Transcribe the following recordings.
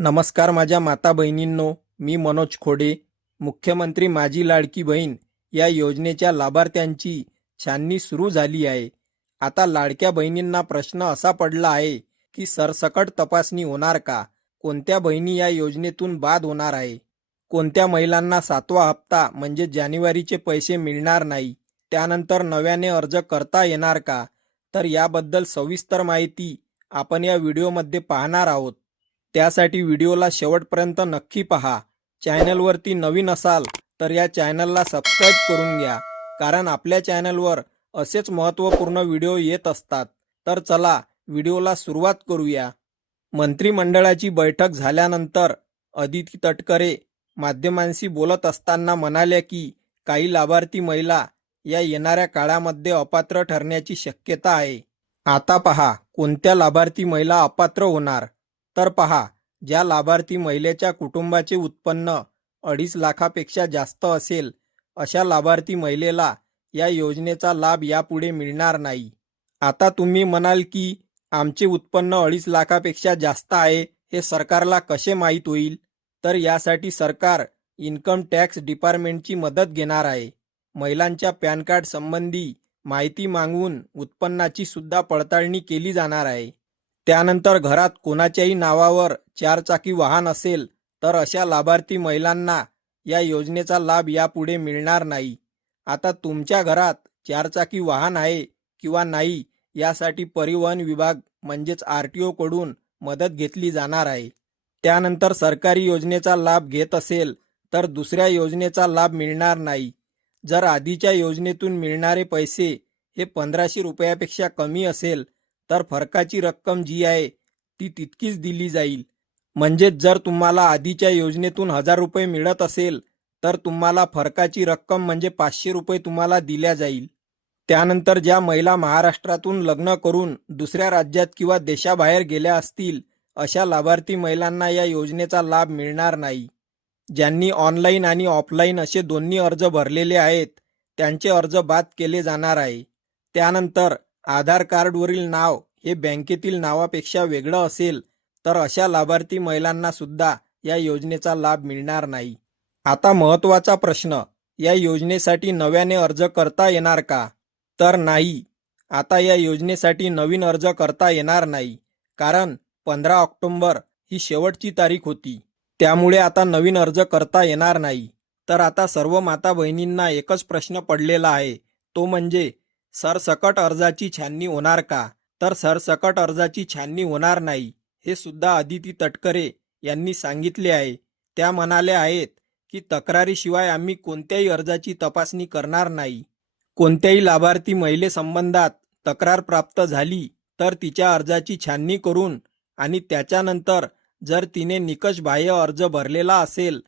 नमस्कार माझ्या माता बहिणींनो मी मनोज खोडे मुख्यमंत्री माझी लाडकी बहीण या योजनेच्या लाभार्थ्यांची छाननी सुरू झाली आहे. आता लाडक्या बहिणींना प्रश्न असा पडला आहे की सरसकट तपासणी होणार का? कोणत्या बहिणी या योजनेतून बाद होणार आहे? कोणत्या महिलांना सातवा हप्ता म्हणजे जानेवारीचे पैसे मिळणार नाही? त्यानंतर नव्याने अर्ज करता येणार का? तर याबद्दल सविस्तर माहिती आपण या व्हिडिओमध्ये पाहणार आहोत. त्यासाठी व्हिडिओला शेवटपर्यंत नक्की पहा. चॅनलवरती नवीन असाल तर या चॅनलला सबस्क्राईब करून घ्या. कारण आपल्या चॅनलवर असेच महत्त्वपूर्ण व्हिडिओ येत असतात. तर चला व्हिडिओला सुरुवात करूया. मंत्रिमंडळाची बैठक झाल्यानंतर अदिती तटकरे माध्यमांशी बोलत असताना म्हणाल्या की काही लाभार्थी महिला या येणाऱ्या काळामध्ये अपात्र ठरण्याची शक्यता आहे. आता पहा कोणत्या लाभार्थी महिला अपात्र होणार? तर पहा ज्या लाभार्थी महिलेच्या कुटुंबाचे उत्पन्न अडीच लाखापेक्षा जास्त असेल अशा लाभार्थी महिलेला या योजनेचा लाभ यापुढे मिळणार नाही. आता तुम्ही म्हणाल की आमचे उत्पन्न अडीच लाखापेक्षा जास्त आहे हे सरकारला कसे माहीत होईल? तर यासाठी सरकार इन्कम टॅक्स डिपार्टमेंटची मदत घेणार आहे. महिलांच्या पॅन कार्ड संबंधी माहिती मागून उत्पन्नाची सुद्धा पडताळणी केली जाणार आहे. त्यानंतर घरात कोणाच्याही नावावर चारचाकी वाहन असेल तर अशा लाभार्थी महिलांना या योजनेचा लाभ यापुढे मिळणार नाही. आता तुमच्या घरात चारचाकी वाहन आहे किंवा नाही यासाठी परिवहन विभाग म्हणजेच आर टी ओकडून मदत घेतली जाणार आहे. त्यानंतर सरकारी योजनेचा लाभ घेत असेल तर दुसऱ्या योजनेचा लाभ मिळणार नाही. जर आधीच्या योजनेतून मिळणारे पैसे हे पंधराशे रुपयापेक्षा कमी असेल तर फरकाची रक्कम जी आहे ती तितकीच दिली जाईल. म्हणजेच जर तुम्हाला आधीच्या योजनेतून हजार रुपये मिळत असेल तर तुम्हाला फरकाची रक्कम म्हणजे पाचशे रुपये तुम्हाला दिल्या जाईल. त्यानंतर ज्या महिला महाराष्ट्रातून लग्न करून दुसऱ्या राज्यात किंवा देशाबाहेर गेल्या असतील अशा लाभार्थी महिलांना या योजनेचा लाभ मिळणार नाही. ज्यांनी ऑनलाईन आणि ऑफलाईन असे दोन्ही अर्ज भरलेले आहेत त्यांचे अर्ज बाद केले जाणार आहे. त्यानंतर आधार कार्डवरील नाव हे बँकेतील नावापेक्षा वेगळं असेल तर अशा लाभार्थी महिलांना सुद्धा या योजनेचा लाभ मिळणार नाही. आता महत्त्वाचा प्रश्न या योजनेसाठी नव्याने अर्ज करता येणार का? तर नाही. आता या योजनेसाठी नवीन अर्ज करता येणार नाही कारण पंधरा ऑक्टोंबर ही शेवटची तारीख होती. त्यामुळे आता नवीन अर्ज करता येणार नाही. तर आता सर्व माता बहिणींना एकच प्रश्न पडलेला आहे तो म्हणजे सरसकट अर्जाची छाननी होणार का? तर सरसकट अर्जाची छाननी होणार नाही हे सुद्धा आदिती तटकरे यांनी सांगितले आहे. त्या म्हणाल्या आहेत की तक्रारीशिवाय आम्ही कोणत्याही अर्जाची तपासणी करणार नाही. कोणत्याही लाभार्थी महिलेसंबंधात तक्रार प्राप्त झाली तर तिच्या अर्जाची छाननी करून आणि त्याच्यानंतर जर तिने निकष बाह्य अर्ज भरलेला असेल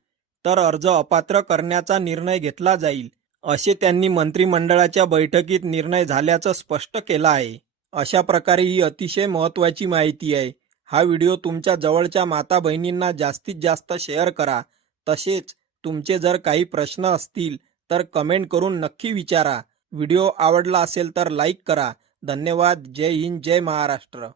तर अर्ज अपात्र करण्याचा निर्णय घेतला जाईल. असे त्यांनी मंत्रिमंडळाच्या बैठकीत निर्णय झाल्याचं स्पष्ट केलं आहे. अशा प्रकारे ही अतिशय महत्त्वाची माहिती आहे. हा व्हिडिओ तुमच्या जवळच्या माता बहिणींना जास्तीत जास्त शेअर करा. तसेच तुमचे जर काही प्रश्न असतील तर कमेंट करून नक्की विचारा. व्हिडिओ आवडला असेल तर लाईक करा. धन्यवाद. जय हिंद. जय महाराष्ट्र.